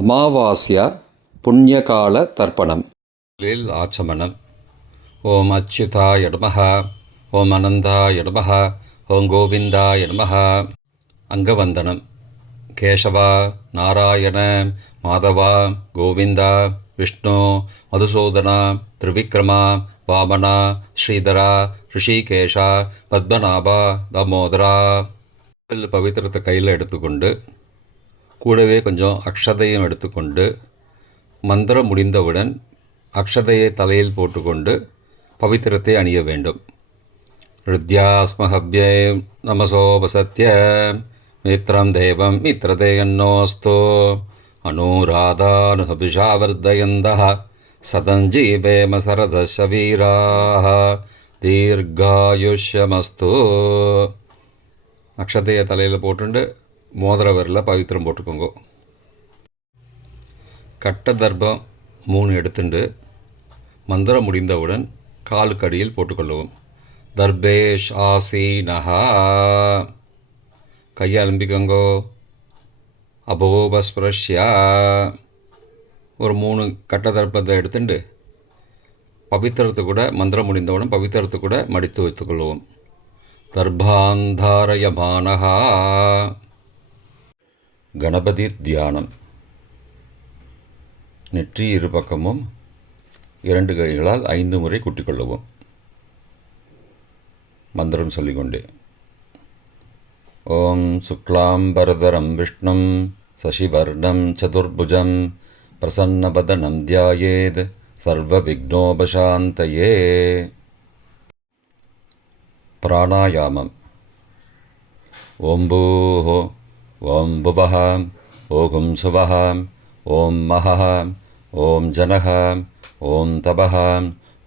அமாவாஸ்யா புண்ணியகால தர்ப்பணம். ஆச்சமனம். ஓம் அச்சுதாய நமஹ, ஓம் அனந்தாய நமஹ, ஓம் கோவிந்தாய நமஹ. அங்கவந்தனம். கேசவா, நாராயண, மாதவா, கோவிந்தா, விஷ்ணு, மதுசூதனா, திரிவிக்ரமா, வாமனா, ஸ்ரீதரா, ரிஷிகேஷா, பத்மநாபா, தாமோதரா. பவித்திரத்தை கையில் எடுத்துக்கொண்டு கூடவே கொஞ்சம் அக்ஷதையும் எடுத்துக்கொண்டு மந்திரம் முடிந்தவுடன் அக்ஷதையை தலையில் போட்டுக்கொண்டு பவித்திரத்தை அணிய வேண்டும். ருத்யாஸ்மஹவ்யே நமசோபசத்ய மித்ரம் தேவம் மித்ரதேயன்னோஸ்தோ அனுராதானுஹபிஷாவர்தயந்தः சதஞ்சீவேம சரதசவீராः தீர்காயுஷ்யமஸ்து. அக்ஷதையை தலையில் போட்டுண்டு மோதிர விரலில் பவித்திரம் போட்டுக்கோங்க. கட்ட தர்ப்பம் 3 எடுத்துண்டு மந்திரம் முடிந்தவுடன் காலுக்கடியில் போட்டுக்கொள்ளவும். தர்பேஷ் ஆசீனஹா. கையை அலம்பிக்கோங்கோ. அபோபஸ்பிரஷ்யா. ஒரு 3 கட்ட தர்ப்பத்தை எடுத்துட்டு பவித்திரத்தை கூட மந்திரம் முடிந்தவுடன் பவித்திரத்தை கூட மடித்து வைத்துக்கொள்ளவும். தர்பாந்தாரயமானஹா. கணபதி தியானம். நெற்றி இரு பக்கமும் 2 கைகளால் 5 முறை குட்டிக்கொள்ளவும். மந்திரம் சொல்லிக்கொண்டே. ஓம் சுக்லாம்பரதரம் விஷ்ணும் சசிவர்ணம் சதுர்புஜம் பிரசன்னபதனம் தியாயேத் சர்வ விக்னோபசாந்தயே. பிராணாயாமம். ஓம் பூஹோ, ஓம் புவஹ, ஓம் சுவஹ, ஓம் மஹஹ, ஓம் ஜனஹ, ஓம் தபஹ,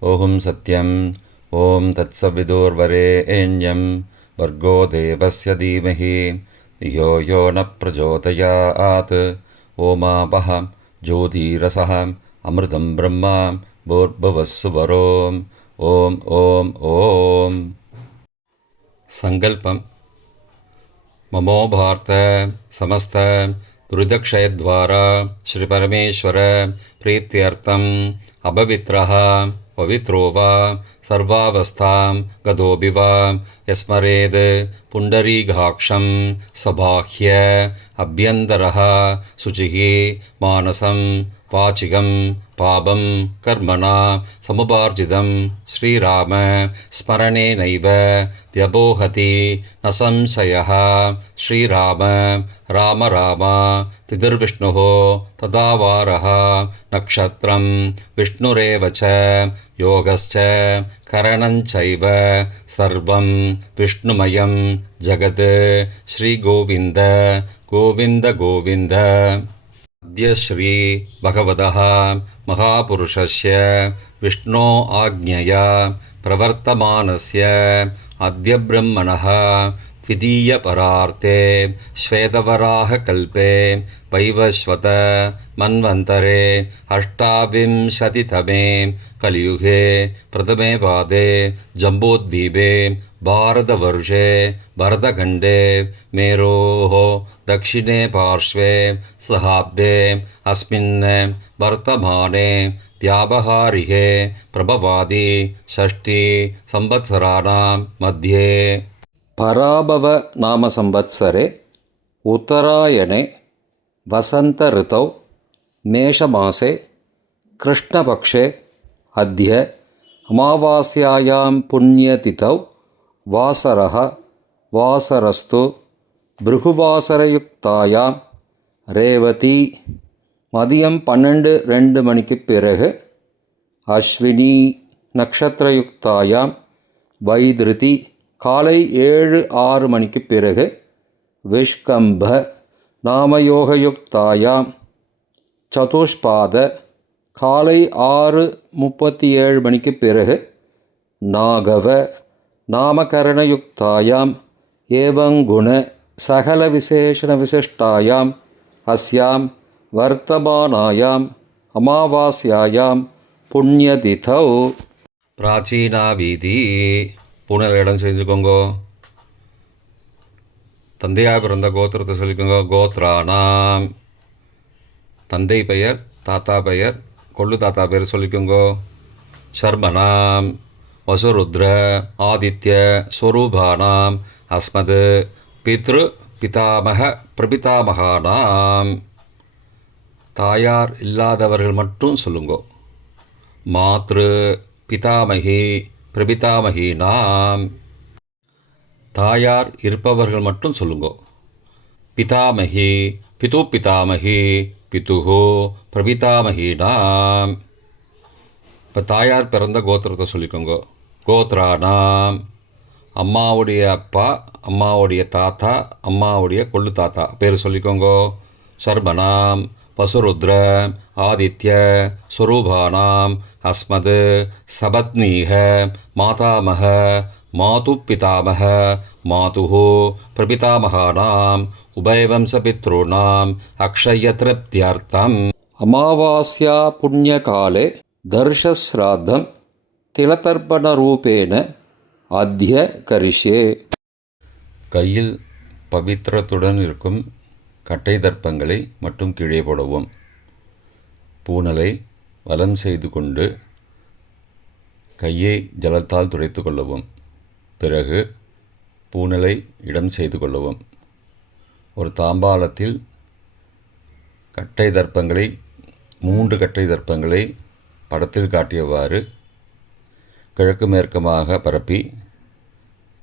ஓம் சத்யம், ஓம் தத்சவிதுர்வரேண்யம் வர்கோ தேவஸ்ய தீமஹி தியோ யோ ந பிரச்சோதயாத். ஓமாபஹ ஜோதிரசஹ அமிர்தம் பிரம்மா பூர்புவஸ்ஸுவரோம். ஓம் ஓம் ஓம். சங்கல்பம். மமோபார்த்த சமஸ்த துரிதக்ஷயத்வாரா ஸ்ரீ பரமேஸ்வர பிரீத்தியர்த்தம் அபவித்ரஹ பவித்ரோ வா சர்வாவஸ்தாம் கதோபி வா யஸ்மரேத் புண்டரீகாக்ஷம் சபாஹ்ய அப்யந்தரஹ சுச்சிஹி மானசம் வாச்சிகம் பாபம் கர்மணா சமுபார்ஜிதம் ஸ்ரீராம ஸ்மரணேனைவ வ்யபோஹதி ந சம்சயः. ஸ்ரீராம ராம ராம திதிர்விஷ்ணுः ததாவாரः நக்ஷத்ரம் விஷ்ணுரேவ ச யோகஸ்ச கரணஞ்சைவ சர்வம் விஷ்ணுமயம் ஜகத். ஸ்ரீகோவிந்த கோவிந்த கோவிந்த. அத்ய ஸ்ரீ பகவதः மகாபுருஷஸ்ய விஷ்ணோ ஆக்ஞயா பிரவர்த்தமானஸ்ய அத்ய பிரம்மணः द्वितीयपरार्थे श्वेतवराहकल्पे वैवस्वत मन्वन्तरे अष्टाविंशतितमे कलियुगे प्रथमे पादे जम्बूद्वीपे भारतवर्षे भरतखण्डे मेरोः दक्षिणे पार्श्वे सहाब्दे अस्मिन् वर्तमाने व्यावहारिके प्रभवादि षष्ठी संवत्सराणां मध्ये பராபவ நாம சம்வத்சரே உத்தராயணே வசந்த ரிதௌ மேஷமாசே கிருஷ்ணபக்ஷே அத்ய அமாவாஸ்யாயாம் புண்ணியதிதௌ வாசரः வாசரஸ்து பிருகுவாசரயுக்தாயாம் ரேவதி மதியம் 12:02 மணிக்கு பிறகு அஸ்வினி நக்ஷத்திரயுக்தாயாம் வைதிருதி காலை 7:06 மணிக்கு பிறகு விஷ்கம்ப நாமயோகயுக்தாயாம் சதுஷ்பாத காலை 6:37 மணிக்கு பிறகு நாகவ நாமகரணயுக்தாயாம் ஏவங்குண சகல விசேஷண விசிஷ்டாயாம் அஸ்யாம் வர்த்தமானாயாம் அமாவாஸ்யாயாம் புண்ணியதிதௌ. பிராச்சீனா வீதி. பூனல் இடம் செஞ்சுக்கோங்கோ. தந்தையாக பிறந்த கோத்திரத்தை சொல்லிக்கோங்க. கோத்ரானாம். தந்தை பெயர், தாத்தா பெயர், கொள்ளு தாத்தா பெயர் சொல்லிக்கோங்கோ. சர்மனாம் வசுருத்ர ஆதித்ய ஸ்வரூபானாம் அஸ்மத் பித்ரு பிதாமக பிரபிதாமகானாம். தாயார் இல்லாதவர்கள் மட்டும் சொல்லுங்கோ. மாத்ரு பிதாமகி பிரபிதாமகீனாம். தாயார் இருப்பவர்கள் மட்டும் சொல்லுங்கோ. பிதாமகி பிது பிதாமகி பிதுஹோ பிரபிதாமகீனாம். இப்போ தாயார் பிறந்த கோத்திரத்தை சொல்லிக்கோங்க. கோத்ரானாம் அம்மாவுடைய அப்பா, அம்மாவுடைய தாத்தா, அம்மாவுடைய கொள்ளு தாத்தா பேர் சொல்லிக்கோங்கோ. சர்மனாம் வசுருத்ர ஆதித்ய ஸ்வரூபானாம் அஸ்மத் சபத்னீக மாதாமக மாது பிதாமக மாதுஹோ பிரபிதாமகானாம் உபயவம்சபித்ருணாம் அக்ஷயத்ருப்தியர்த்தம் அமாவாஸ்யா புண்ணியகாலே தர்ஷஸ்ராத்தம் திலதர்ப்பணரூபேண அத்ய கரிஷே. கையில் பவித்திரத்துடன் இருக்கும் கட்டை தர்ப்பங்களை மட்டும் கீழே போடவும். பூனலை வலம் செய்து கொண்டு கையை ஜலத்தால் துடைத்து கொள்ளவும். பிறகு பூனலை இடம் செய்து கொள்ளவும். ஒரு தாம்பாளத்தில் கட்டை தர்ப்பங்களை 3 கட்டை தர்ப்பங்களை படத்தில் காட்டியவாறு கிழக்கு மேற்குமாக பரப்பி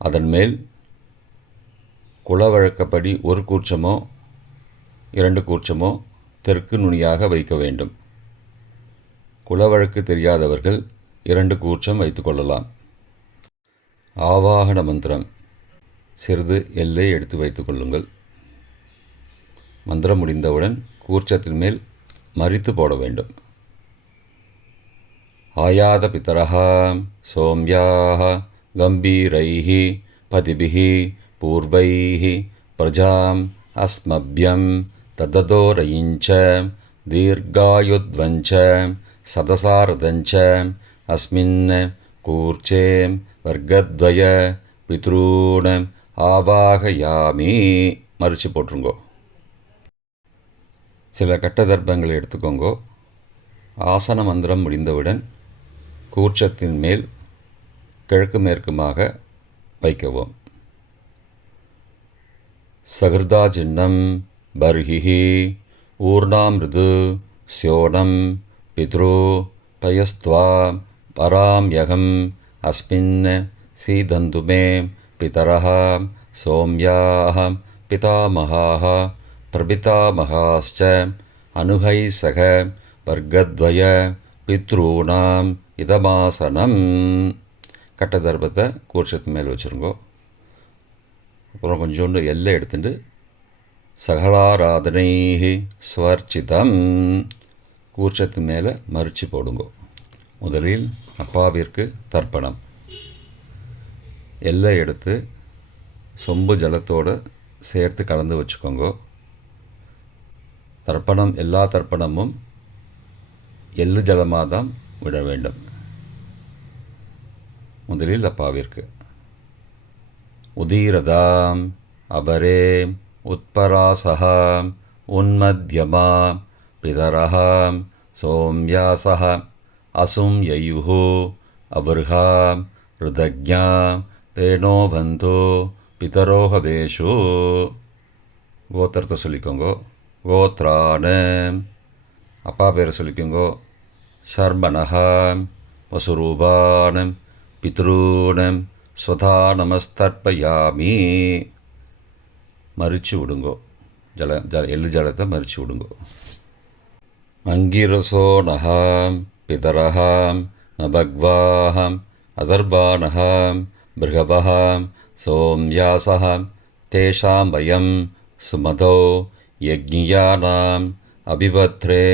அதன் மேல் குலவழக்கப்படி 1 கூர்ச்சமோ 2 கூர்ச்சமோ தெற்கு நுனியாக வைக்க வேண்டும். குலவழக்கு தெரியாதவர்கள் 2 கூர்ச்சம் வைத்து கொள்ளலாம். ஆவாகன மந்திரம் சிறிது எல்லை எடுத்து வைத்து கொள்ளுங்கள். மந்திரம் முடிந்தவுடன் கூர்ச்சத்தின் மேல் மரித்து போட வேண்டும். ஆயாத பிதரஹ சோம்யாஹ கம்பீரைஹ பதிபிஹ பூர்வைஹ பிரஜாம் அஸ்மப்யம் தததோரயிஞ்ச தீர்காயுத்வஞ்ச சதசாரதஞ்ச அஸ்மின் கூர்ச்சே வர்க்கத்வய பித்ரூண ஆவாகயாமி. மறித்து போட்டுருங்கோ. சில கட்ட தர்ப்பங்களை எடுத்துக்கோங்கோ. ஆசன மந்திரம் முடிந்தவுடன் கூர்ச்சத்தின் மேல் கிழக்கு மேற்குமாக வைக்கவும். சகிருதா சின்னம் பர்ஹிஹி ஊர்ணாமிருது ஸ்யோனம் பித்ரு பயஸ்த்வா பராம்யகம் அஸ்மின் சீதந்துமே பிதரஹ சோம்யாஹ பிதாமகாஹ பிரபிதாமகாஸ்ச அனுகை சக வர்க்கத்வய பித்ரூணாம் இதமாசனம். கட்ட தர்ப்பத்தை கூர்ச்சத்து மேல் வச்சுருங்கோ. அப்புறம் கொஞ்சோண்டு எல்லை எடுத்துட்டு சகலாராதனை ஸ்வர்ச்சிதம் கூர்ச்சத்து மேலே மறித்து போடுங்கோ. முதலில் அப்பாவிற்கு தர்ப்பணம். எல்லை எடுத்து சொம்பு ஜலத்தோடு சேர்த்து கலந்து வச்சுக்கோங்கோ. தர்ப்பணம் எல்லா தர்ப்பணமும் எள்ளு ஜலமாக தான் விட வேண்டும். முதலில் அப்பாவிற்கு உதீரதாம் அபரே உத்பராசகாம் உன்மத்யமா பிதரஹாம் சோம்யாசஹ அசும் யயுஹு அபர்ஹாம் ருதக்ஞாம் தேனோ பந்தோ பிதரோஹவேஷு. கோத்திரத்தை சொல்லிக்கோங்கோ. கோத்ரான அப்பா பேரை சொல்லிக்கோங்கோ. சர்மணஹாம் வசுரூபானம் பித்ரூணம் ஸ்வதா நமஸ்தர்ப்பயாமி. மறித்து விடுங்கோ. எள்ளு ஜலத்தை மறித்து விடுங்கோ. அங்கிரசோ நகாம் பிதரஹாம் நபக்வாஹாம் அதர்பானஹாம் பிருகபஹாம் சோம்யாசஹாம் தேஷாம் வயம் சுமதோ யக்ஞியானாம் அபிபத்ரே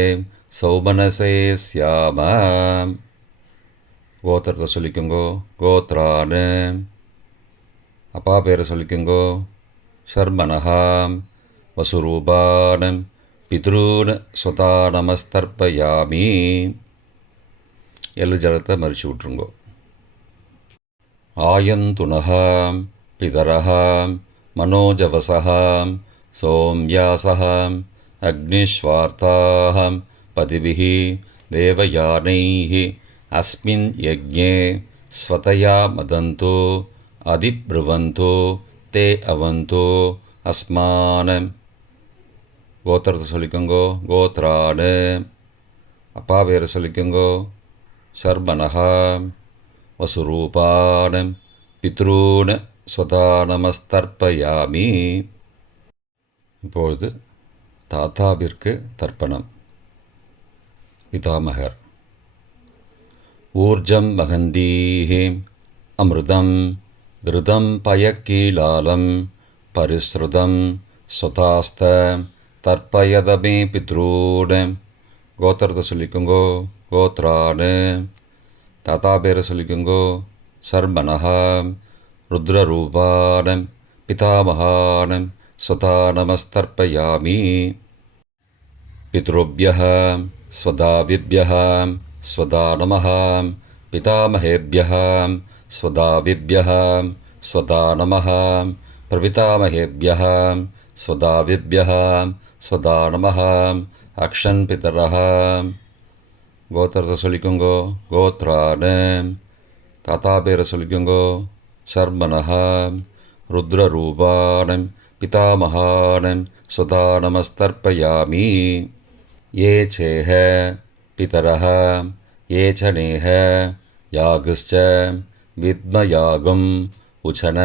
சௌமனசே ஸ்யாமாம். கோத்திரத்தை சொல்லிக்கோங்கோ. கோத்ரான அப்பா பேரை சொல்லிக்கோங்கோ. சர்மணஹாம் வசுரூபானம் பித்ரூன் ஸ்வதா நமஸ்தர்ப்பயாமி. எள்ளு ஜலத்தை மறித்து விட்ருங்கோ. ஆயந்துனஹாம் பிதரஹாம் மனோஜவசஹாம் சோம்யாசஹாம் அக்னிஸ்வார்த்தாஹம் பதிபிஹி தேவயானைஹி அஸ்மின் யஜ்ஞே ஸ்வதயா மதந்தோ அதிப்ருவந்தோ தே அவந்தோ அஸ்மான. கோத்திரத்தை சொல்லிக்கோங்கோ. கோத்ராடு. அப்பா பேரை சொல்லிக்கோங்கோ. சர்மனஹா. வசுரூபான பித்ரூன ஸ்வதா நமஸ்தர்ப்பயாமி. இப்பொழுது தாத்தாவிற்கு தர்ப்பணம். பிதாமகர். ஊர்ஜம் மகந்தீஹி அமிர்தம் கிருதம் பயக்கீலாலம் பரிஸ்ருதம் ஸ்வதாஸ்த தர்ப்பயதமே பித்ரூட. கோத்திரத்தை சொல்லிக்கோங்கோ. கோத்ராடு. தாத்தா பேரை சொல்லிக்கோங்கோ. சர்மனஹா. ருத்ரரூபான பிதாமகான ஸ்வதா நமஸ்தர்ப்பயாமி. பித்ருभ्यः स्वदाविभ्यः स्वदा नमः. पितामहेभ्यः स्वदाविभ्यः स्वदा नमः. प्रपितामहेभ्यः स्वदाविभ्यः स्वदा नमः. अक्षन् पितरः. கோத்திரத்தை சொல்லிக்கோங்கோ. கோத்ராடு. தாத்தா பேரை சொல்லிக்கோங்கோ. சர்மனஹா. ருத்ரரூபான பிதாமகான ஸ்வதா நமஸ்தர்ப்பயாமி. ये चेह पितरः ये च नेह यागश्च विद्मयागम् उचन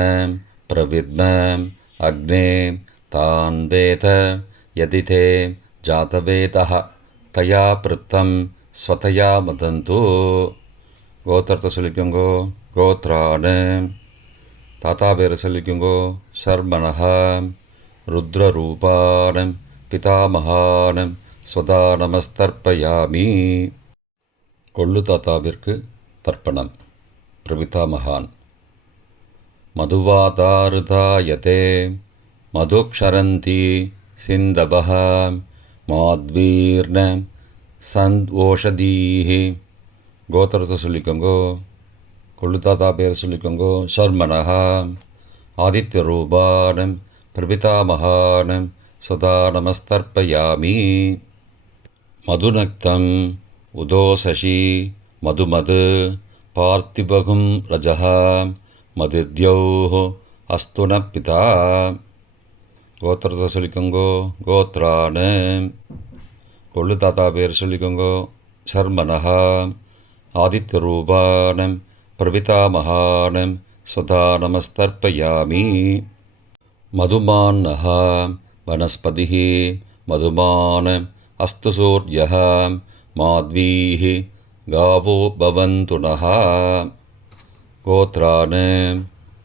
प्रविद्म अग्ने तान् वेद यदि ते जातवेदः तया पृत्तं स्वतया मदन्तु. கோத்திரத்தை சொல்லிக்கோங்கோ. கோத்ராடு. தாத்தா பேரை சொல்லிக்கோங்கோ. சர்மனஹா. ருத்ரரூபான பிதாமகான ஸ்வதா நமஸ்தர்ப்பயாமி. கொள்ளு தாத்தாவிற்கு தர்ப்பணம். பிரபிதாமகான். மதுவாதாருதாயதே மதுக்ஷரந்தி சிந்தபஹ மாத்வீர்ண சந்த்வோஷதீஹி. கோத்திரத்தை சொல்லிக்கோங்கோ. கொள்ளு தாத்தா பேர் சொல்லிக்கோங்கோ. சர்மனஹா. ஆதித்யரூபான பிரபிதாமகான ஸ்வதா நமஸ்தர்ப்பயாமி. மதுநக்தம் உதோசசி மதுமது பார்த்திபகும் ரஜः மதித்யௌः அஸ்துன பிதா. கோத்திரத்தை சொல்லிக்கோங்கோ. கோத்ராடு. கொள்ளு தாத்தா பேர் சொல்லிக்கோங்கோ. சர்மனஹா. ஆதித்யரூபான பிரபிதாமகான ஸ்வதா நமஸ்தர்ப்பயாமி. மதுமான்னः वनस्पतिः मधुमान अस्तु सूर्यः माध्वीः गावो भवन्तु नः. கோத்ராடு.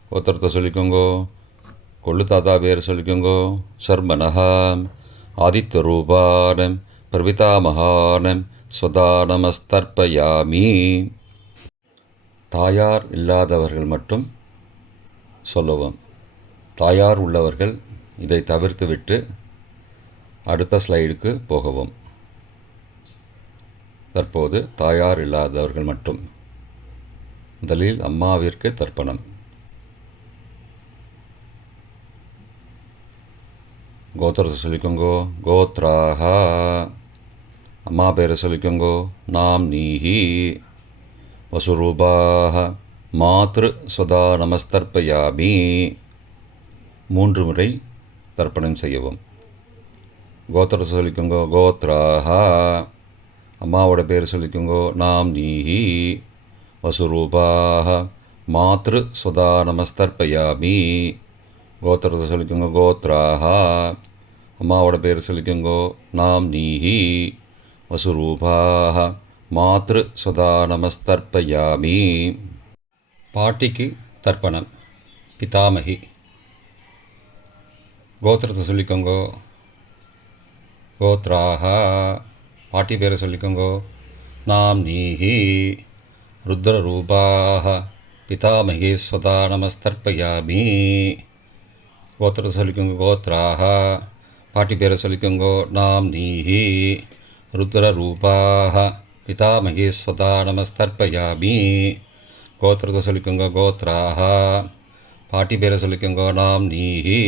கோத்திரத்தை சொல்லிக்கோங்கோ. கொள்ளு தாத்தா பேர் சொல்லிக்கோங்கோ. சர்மனஹா. ஆதித்யரூபான பிரபிதாமகான ஸ்வதா நமஸ்தர்ப்பயாமி. தாயார் இல்லாதவர்கள் மட்டும் சொல்லவும். தாயார் உள்ளவர்கள் இதை தவிர்த்துவிட்டு அடுத்த ஸ்லைடுக்கு போகவும். தற்போது தாயார் இல்லாதவர்கள் மட்டும். முதலில் அம்மாவிற்கு தர்ப்பணம். கோத்திரத்தை சொல்லிக்கோங்கோ. கோத்ராஹா. அம்மா பேரை சொல்லிக்கோங்கோ. நாம் நீஹி. வசுரூபாஹ மாத்ரு ஸ்வதா நமஸ்தர்ப்பயாமி. 3 முறை தர்ப்பணம் செய்யவும். கோத்திரத்தை சொல்லிக்கோங்கோ. கோத்ராஹா. அம்மாவோட பேர் சொல்லிக்கோங்கோ. நாம் நீஹி. வசுரூபாஹ மாத்ரு ஸ்வதா நமஸ்தர்ப்பயாமி. கோத்திரத்தை சொல்லிக்கோங்கோ. கோத்ராஹா. அம்மாவோட பேர் சொல்லிக்கோங்கோ. நாம் நீஹி. வசுரூபாஹ மாத்ரு ஸ்வதா நமஸ்தர்ப்பயாமி. பாட்டிக்கு தர்ப்பணம். பிதாமகி. கோத்திரத்தை சொல்லிக்கோங்கோ. கோத்ராஹா. பாட்டி பேரை சொல்லிக்கோங்கோ. நாம் நீஹி. ருத்ரரூபாஹ பிதாமகி ஸ்வதா நமஸ்தர்ப்பயாமி. கோத்திரத்தை சொல்லிக்கோங்கோ. கோத்ராஹா. பாட்டி பேரை சொல்லிக்கோங்கோ. நாம் நீஹி. ருத்ரரூபாஹ பிதாமகி ஸ்வதா நமஸ்தர்ப்பயாமி. கோத்திரத்தை சொல்லிக்கோங்கோ. கோத்ராஹா. பாட்டி பேரை சொல்லிக்கோங்கோ. நாம் நீஹி.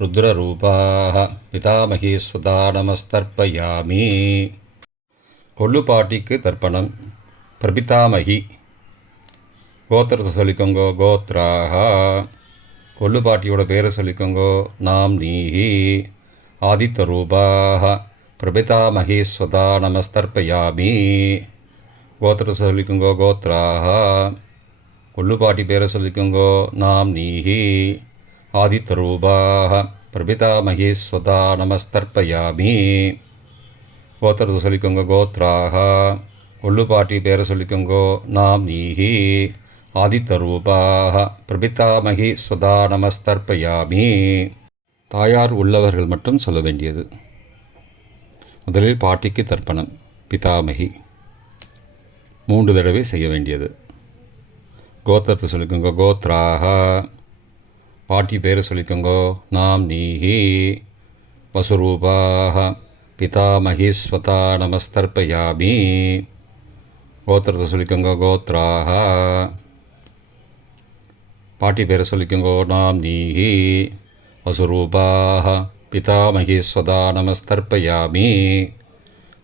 ருத்ரரூபாः பிதாமகீஸ்வதா நமஸ்தர்ப்பயாமி. கொள்ளு பாட்டிக்கு தர்ப்பணம். பிரபிதாமகி கோத்திரத்தை சொல்லிக்கோங்கோ. கோத்ராக கொள்ளு பாட்டியோட பேரை சொல்லிக்கோங்கோ. நாம் நீஹி. ஆதித்த ரூபாக பிரபிதாமகீஸ்வதா நமஸ்தர்ப்பயாமி. கோத்திரத்தை சொல்லிக்கோங்கோ. கோத்ராக கொள்ளு பாட்டி பேரை சொல்லிக்கோங்கோ. நாம் நீஹி. ஆதித்த ரூபாக பிரபிதாமகீஸ்வதா நமஸ்தர்ப்பயாமி. கோத்திரத்தை சொல்லிக்கோங்க. கோத்ராக கொள்ளு பாட்டி பேரை சொல்லிக்கோங்கோ. நாம் நீஹி. ஆதித்த ரூபாக பிரபிதாமகீஸ்வதா நமஸ்தர்ப்பயாமி. தாயார் உள்ளவர்கள் மட்டும் சொல்ல வேண்டியது. முதலில் பாட்டிக்கு தர்ப்பணம். பிதாமகி 3 தடவை செய்ய வேண்டியது. கோத்திரத்தை சொல்லிக்கோங்க. கோத்ராக பாட்டி பேரை சொல்லிக்கோங்கோ. நாம் நீஹி. வசுரூபாக பிதாமகீஸ்வதா நமஸ்தர்ப்பயாமி. கோத்திரத்தை சொல்லிக்கோங்க. கோத்ராக பாட்டி பேரை சொல்லிக்கோங்கோ. நாம் நீஹி. வசுரூபாக பிதாமகீஸ்வதா நமஸ்தர்ப்பயாமி.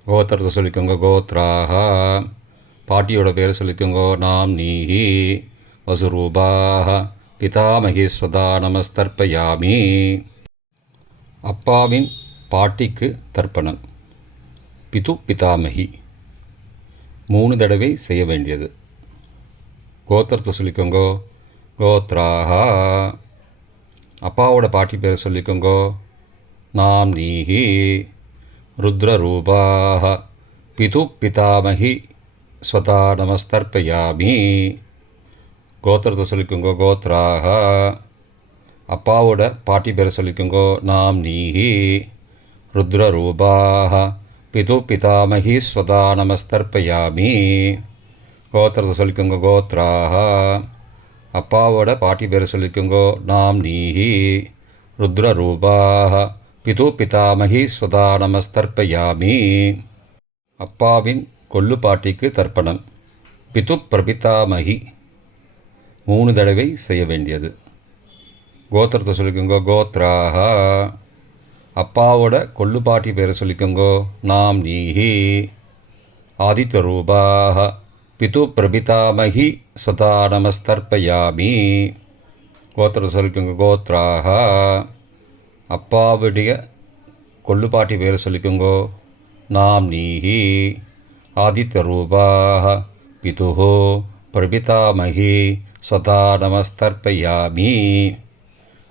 கோத்திரத்தை சொல்லிக்கோங்க. கோத்ராக பாட்டியோட பேரை சொல்லிக்கோங்கோ. நாம் நீஹி. வசுரூபாக பிதாமகீஸ்வதா நமஸ்தர்ப்பயாமி. அப்பாவின் பாட்டிக்கு தர்ப்பணம். பிது பிதாமகி 3 தடவை செய்ய வேண்டியது. கோத்திரத்தை சொல்லிக்கோங்கோ. கோத்ராக அப்பாவோட பாட்டி பேரை சொல்லிக்கோங்கோ. நாம் நீஹி. ருத்ரரூபாக பிது பிதாமகி ஸ்வதா நமஸ்தர்ப்பயாமி. கோத்திரத்தை சொல்லிக்கோங்கோ. கோத்ராக அப்பாவோட பாட்டி பேரை சொல்லிக்கோங்கோ. நாம் நீஹி. ருத்ரரூபாக பிது பிதாமகி ஸ்வதா நமஸ்தர்ப்பயாமி. கோத்திரத்தை சொல்லிக்கோங்க. கோத்ராக அப்பாவோட பாட்டி பேரை சொல்லிக்கோங்கோ. நாம் நீஹி. ருத்ரரூபாக பிது பிதாமகி ஸ்வதா நமஸ்தர்ப்பயாமி. அப்பாவின் கொள்ளு பாட்டிக்கு தர்ப்பணம். பிது பிரபிதாமகி 3 தடவை செய்ய வேண்டியது. கோத்திரத்தை சொல்லிக்கோங்கோ. கோத்ராக அப்பாவோட கொள்ளு பாட்டி பேரை சொல்லிக்கோங்கோ. நாம் நீஹி. ஆதித்த ரூபாக பிது பிரபிதாமகி ஸ்வதா நமஸ்தர்ப்பயாமி. கோத்திரத்தை சொல்லிக்கோங்க. கோத்ராக அப்பாவுடைய கொள்ளு பாட்டி பேரை சொல்லிக்கோங்கோ. நாம் நீஹி. ஆதித்த ரூபாக பிதுஹோ பிரபிதாமகி ஸ்வதா நமஸ்தர்ப்பயாமி.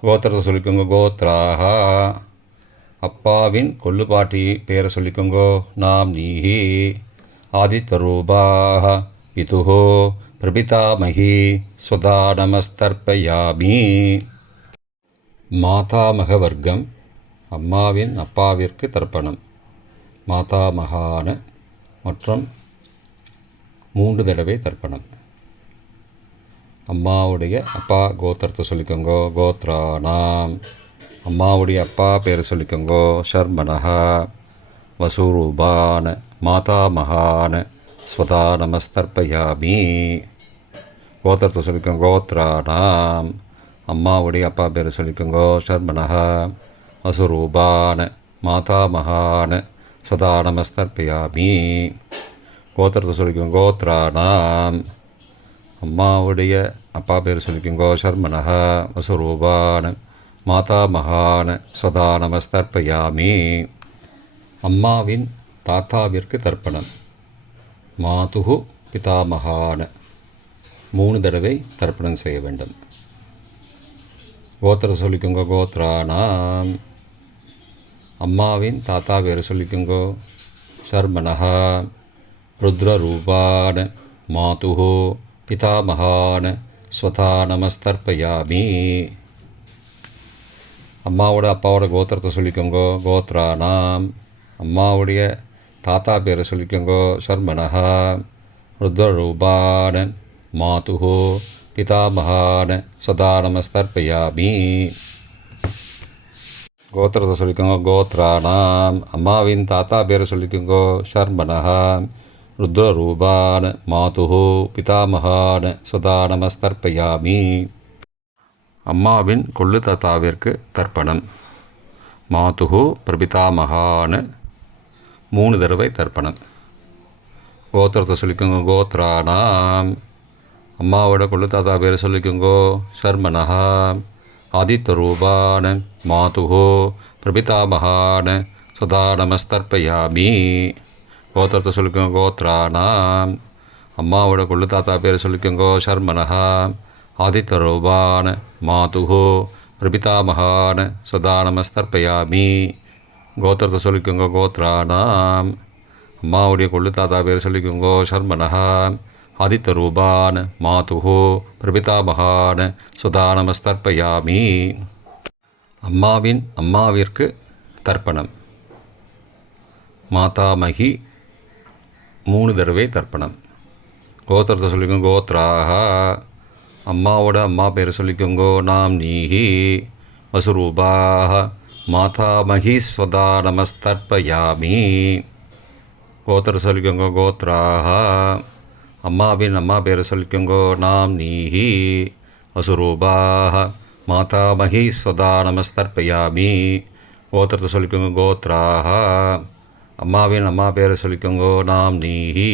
கோத்திரத்தை சொல்லிக்கோங்க. கோத்ராக அப்பாவின் கொள்ளு பாட்டி பேரை சொல்லிக்கோங்கோ. நாம் நீஹி. ஆதித்த ரூபாக பிதுஹோ பிரபிதாமகி ஸ்வதா நமஸ்தர்ப்பயாமி. மாதாமக வர்க்கம். அம்மாவின் அப்பாவிற்கு தர்ப்பணம். மாதாமகான மற்றும் 3 தடவை தர்ப்பணம். அம்மாவுடைய அப்பா கோத்திரத்தை சொல்லிக்கோங்கோ. கோத்ரானாம் அம்மாவுடைய அப்பா பேரை சொல்லிக்கோங்கோ. ஷர்மனஹா வசூரூபான மாதாமகான ஸ்வதா நமஸ்தர்ப்பயாமி. கோத்திரத்தை சொல்லிக்கோங்க. கோத்ரானாம் அம்மாவுடைய அப்பா பேரை சொல்லிக்கோங்கோ. ஷர்மனஹா வசூரூபான மாதாமகான ஸ்வதா நமஸ்தர்ப்பயாமி. கோத்திரத்தை சொல்லிக்கோங்க. கோத்ரானாம் அம்மாவுடைய அப்பா பேர் சொல்லிக்கோங்கோ. ஷர்மனஹா வசுரூபான மாதாமகான ஸ்வதா நமஸ்தர்ப்பயாமி. அம்மாவின் தாத்தாவிற்கு தர்ப்பணம். மாதுகு பிதாமகான 3 தடவை தர்ப்பணம் செய்ய வேண்டும். கோத்திரத்தை சொல்லிக்கோங்க. கோத்ரானாம் அம்மாவின் தாத்தா பேர் சொல்லிக்கோங்கோ. ஷர்மனஹா ருத்ரரூபான மாதுஹோ பிதாமகான ஸ்வதா நமஸ்தர்ப்பயாமி. அம்மாவோட அப்பாவோட கோத்திரத்தை சொல்லிக்கோங்கோ. கோத்ரானாம் அம்மாவுடைய தாத்தா பேரை சொல்லிக்கோங்கோ. ஷர்மனஹா ருத்ரரூபான மாதுஹோ பிதாமகான ஸ்வதா நமஸ்தர்ப்பயாமி. கோத்திரத்தை சொல்லிக்கோங்க. கோத்ரானாம் அம்மாவின் தாத்தா பேரை சொல்லிக்கோங்கோ. ஷர்மனஹா ருத்ரரூபான மாதுஹோ பிதாமகான ஸ்வதா நமஸ்தர்ப்பயாமி. அம்மாவின் கொள்ளு தாத்தாவிற்கு தர்ப்பணம். மாதுகு பிரபிதாமகான்னு 3 தடவை தர்ப்பணம். கோத்திரத்தை சொல்லிக்கோங்க. கோத்ரானாம், அம்மாவோட கொள்ளு தாத்தா பேர் சொல்லிக்கோங்கோ. சர்மனஹா ஆதித்யரூபான் மாதுகு பிரபிதாமகான் சதா நமஸ்தர்ப்பயாமி. கோத்திரத்தை சொல்லிக்கோங்க. கோத்ரானாம், அம்மாவோட கொள்ளு தாத்தா பேர் சொல்லிக்கோங்கோ. சர்மனஹா ஆதித்யரூபான் மாதுகு பிரபிதாமகான் சதா நமஸ்தர்ப்பயாமி. கோத்திரத்தை சொல்லிக்கோங்க. கோத்ரானாம், அம்மாவுடைய கொள்ளு தாத்தா பேர் சொல்லிக்கோங்கோ. சர்மனஹா ஆதித்யரூபான் மாதுகு பிரபிதாமகான் சுதா நமஸ்தர்ப்பயாமி. அம்மாவிற்கு தர்ப்பணம். மாதாமகி 3 தடவை தர்ப்பணம். கோத்திரத்தை சொல்லிக்கோங்க. கோத்ராக, அம்மாவோட அம்மா பேர் சொல்லிக்கோங்கோ. நாம் நீஹி வசுரூபாக மாதாமகி ஸ்வதா நமஸ்தர்ப்பயாமி. கோத்திரம் சொல்லிக்கோங்க. கோத்ராக, அம்மாவின் அம்மா பேர் சொல்லிக்கோங்கோ. நாம் நீஹி வசுரூபாக மாதாமகி ஸ்வதா நமஸ்தர்ப்பயாமி. கோத்திரத்தை சொல்லிக்கோங்க. கோத்ராக, அம்மாவின் அம்மா பேர் சொல்லிக்கோங்கோ. நாம் நீஹி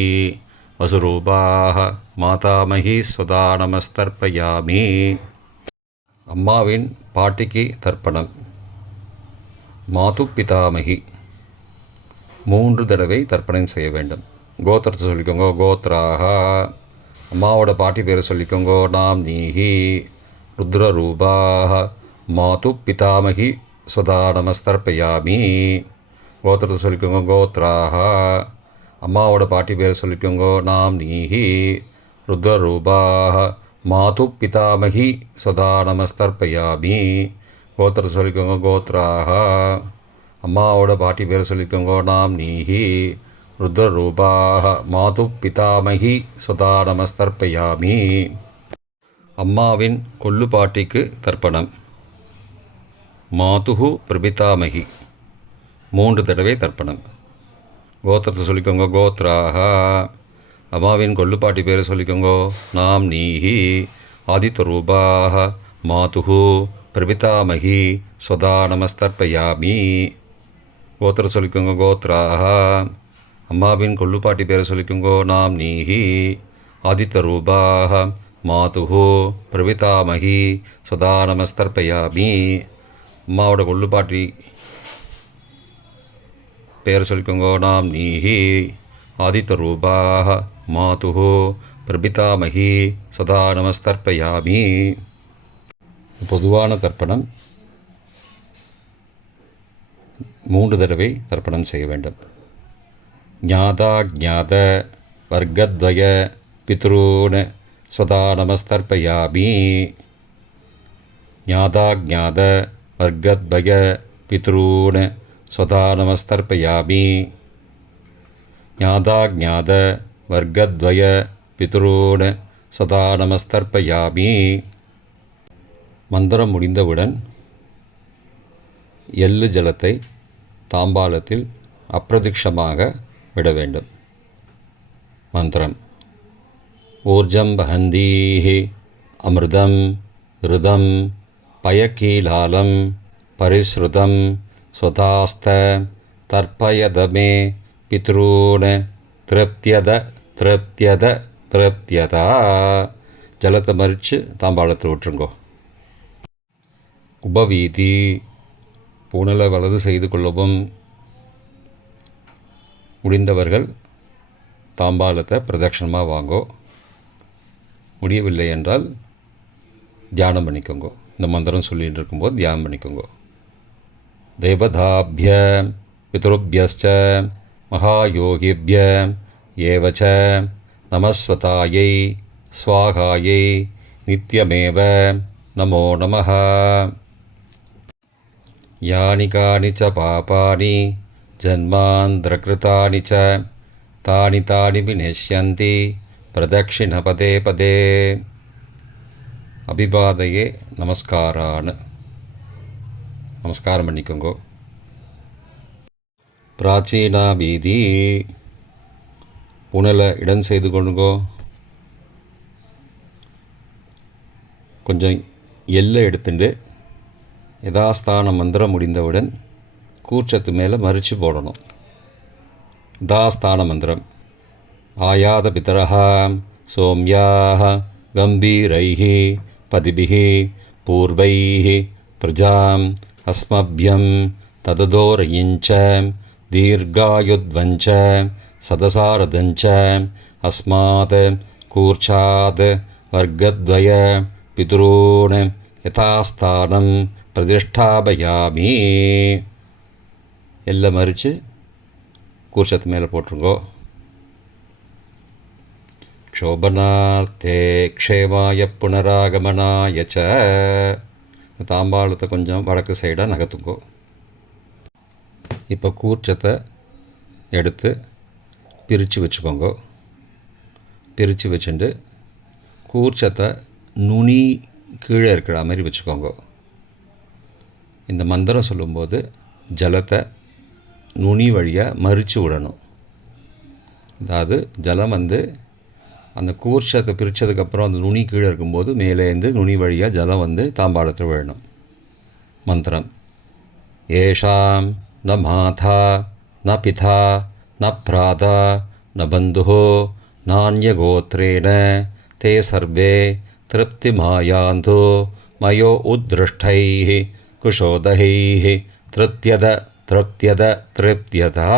வசுரூபாக மாதாமகி ஸ்வதா நமஸ்தர்ப்பயாமி. அம்மாவின் பாட்டிக்கு தர்ப்பணம். மாது பிதாமகி 3 தடவை தர்ப்பணம் செய்ய வேண்டும். கோத்திரத்தை சொல்லிக்கோங்க. கோத்ராக, அம்மாவோட பாட்டி பேர் சொல்லிக்கோங்கோ. நாம் நீஹி ருத்ரரூபாக மாது பிதாமகி ஸ்வதா நமஸ்தர்ப்பயாமி. கோத்திரத்தை சொல்லிக்கோங்க. கோத்ராக, அம்மாவோட பாட்டி பேர் சொல்லிக்கோங்கோ. நாம் நீஹி ருத்ரரூபாக மாது பிதாமகி ஸ்வதா நமஸ்தர்ப்பயாமி. கோத்திரத்தை சொல்லிக்கோங்க. கோத்ராக, அம்மாவோட பாட்டி பேர் சொல்லிக்கோங்கோ. நாம் நீஹி ருத்ரரூபாக மாது பிதாமகி ஸ்வதா நமஸ்தர்ப்பயாமி. அம்மாவின் கொள்ளு பாட்டிக்கு தர்ப்பணம். மாதுகு பிரபிதாமகி 3 தடவை தர்ப்பணம். கோத்திரத்தை சொல்லிக்கோங்க. கோத்ராக, அம்மாவின் கொள்ளு பாட்டி பேர் சொல்லிக்கோங்கோ. நாம் நீஹி ஆதித்யரூபாக மாதுகு பிரபிதாமகி ஸ்வதா நமஸ்தர்ப்பயாமி. கோத்திரம் சொல்லிக்கோங்க. கோத்ராக, அம்மாவின் கொள்ளு பாட்டி பேர் சொல்லிக்கோங்கோ. நாம் நீஹி ஆதித்யரூபாக மாதுகு பிரபிதாமகி ஸ்வதா நமஸ்தர்ப்பயாமி. அம்மாவோட கொள்ளு பாட்டி பேர் சொல்லிக்கோங்கோ. நாம் நீஹி ஆதித்யரூபாக மாதுகு பிரபிதாமகி சதா நமஸ்தர்ப்பயாமி. பொதுவான தர்ப்பணம் 3 தடவை தர்ப்பணம் செய்ய வேண்டும். ஞாதா ஜாத வர்க்கத்வய பித்ரூன் ஸ்வதா நமஸ்தர்ப்பயாமி. ஞாதா ஜாத வர்க்கத்வய பித்ரூன் ஸ்வதா நமஸ்தர்ப்பயாமி. ஞாதா ஜாத வர்க்கத்வய பித்ரூன் சதா நமஸ்தர்ப்பயாமி. மந்திரம் முடிந்தவுடன் எள்ளு ஜலத்தை தாம்பாளத்தில் அப்பிரதிக்ஷமாக விட வேண்டும். மந்திரம். ஊர்ஜம் வஹந்தீஹி அமிர்தம் ருதம் பயக்கீலாலம் பரிஸ்ருதம் ஸ்வதாஸ்த தர்ப்பயதமே பித்ரூன் திருப்தியத திருப்தியத திருப்தியதா. ஜலத்தை மறித்து தாம்பாளத்தில் விட்டுருங்கோ. உபவீதி. புனலை வலது செய்து கொள்ளவும். முடிந்தவர்கள் தாம்பாளத்தை பிரதட்சணமாக வாங்கோ. முடியவில்லை என்றால் தியானம் பண்ணிக்கோங்க. இந்த மந்திரம் சொல்லிகிட்டு இருக்கும்போது தியானம் பண்ணிக்கோங்க. தேவதாபிய பித்ருபியஸ்ச மகாயோகிபிய ஏவச்ச நமஸ்வதாயை ஸ்வாகாயை நித்யமேவ நமோ நமः. யானி கானி ச பாபானி ஜன்மாந்திரகிருதானி ச தானி தானி விநஷ்யந்தி பிரதட்சிண பதே பதே. அபிபாதையே நமஸ்காரான். நமஸ்காரம் பண்ணிக்கோங்கோ. பிராச்சீனா வீதி. புனலை இடம் செய்து கொள்ளுங்கோ. கொஞ்சம் எள்ளை எடுத்துட்டு யதாஸ்தான மந்திரம் முடிந்தவுடன் கூர்ச்சத்து மேலே மறித்து போடணும். தாஸ்தான மந்திரம். ஆயாத பிதரஹா சோம்யாக கம்பீரைஹி பதிபிஹி பூர்வைஹி பிரஜாம் அஸ்மப்யம் தததோரயிஞ்ச தீர்காயுத்வஞ்ச சதசாரதஞ்ச அஸ்மாத் கூர்ச்சாத் வர்க்கத்வய பிதுரூன் யதாஸ்தானம் பிரதிஷ்டாபயாமி. எல்லாம் மறித்து கூர்ச்சத்து மேலே போட்டுருங்கோ. க்ஷோபனார்த்தே க்ஷேமாய புனராகமனாய ச. தாம்பாளத்தை கொஞ்சம் வடக்கு சைடாக நகர்த்துங்கோ. இப்போ கூர்ச்சத்தை எடுத்து பிரித்து வச்சுக்கோங்க. பிரித்து வச்சுட்டு கூர்ச்சத்தை நுனி கீழே இருக்கிற மாதிரி வச்சுக்கோங்க. இந்த மந்திரம் சொல்லும்போது ஜலத்தை நுனி வழியாக மறித்து விடணும். அதாவது ஜலம் அந்த கூர்ச்சத்தை பிரித்ததுக்கப்புறம் அந்த நுனி கீழே இருக்கும்போது மேலேருந்து நுனி வழியாக ஜலம் தாம்பாளத்தில் விழணும். மந்திரம். ஏஷாம் ந மாதா ந பிதா ந பிராதா ந பந்துஹோ நான்யகோத்ரேண தே சர்வே திருப்திமாயாந்து மயோ உத்ருஷ்டைः குஷோதகைः திருப்தியத திருப்தியத திருப்தியதா.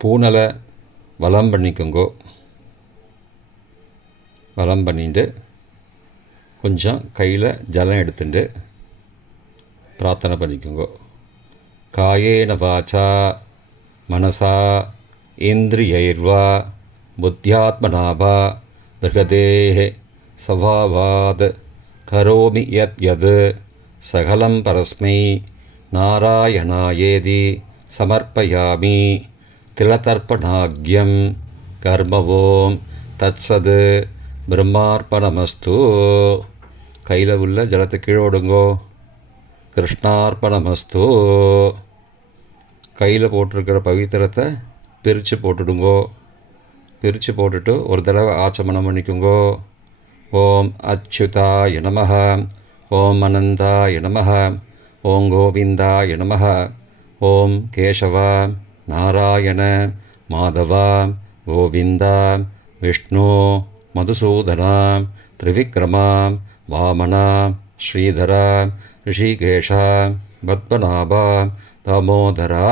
பூனலை வலம் பண்ணிக்கோங்கோ. வலம் பண்ணிட்டு கொஞ்சம் கையில் ஜலம் எடுத்துட்டு பிரார்த்தனை பண்ணிக்கோங்கோ. காயேன வாச்சா மனசா இந்திரியைர்வா புத்தியாத்மனாவா பிருகதேஹ சபாவாத் கரோமி யத் யத் சகலம் பரஸ்மை நாராயணாயேதி சமர்ப்பயாமி. திலதர்ப்பணாக்யம் கர்மவோம் தத்சது பிரம்மார்ப்பணமஸ்து. கையில் உள்ள ஜலத்தை கீழோடுங்கோ. கிருஷ்ணார்ப்பணமஸ்து. கையில் போட்டிருக்கிற பவித்திரத்தை பிரித்து போட்டுடுங்கோ. பிரித்து போட்டுட்டு ஒரு தடவை ஆச்சமனம் பண்ணிக்குங்கோ. ஓம் அச்சுதாய நமஹ, ஓம் அனந்தாய நமஹ, ஓம் கோவிந்தாய நமஹ, ஓம் கேசவா நாராயண மாதவா கோவிந்தா விஷ்ணு மதுசூதனா திரிவிக்ரமா வாமனா ஸ்ரீதரா ரிஷிகேஷா பத்மநாபா தாமோதரா.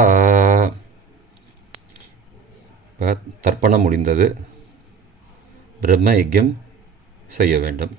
இப்போ தர்ப்பணம் முடிந்தது. பிரம்ம யஜ்யம் செய்ய வேண்டும்.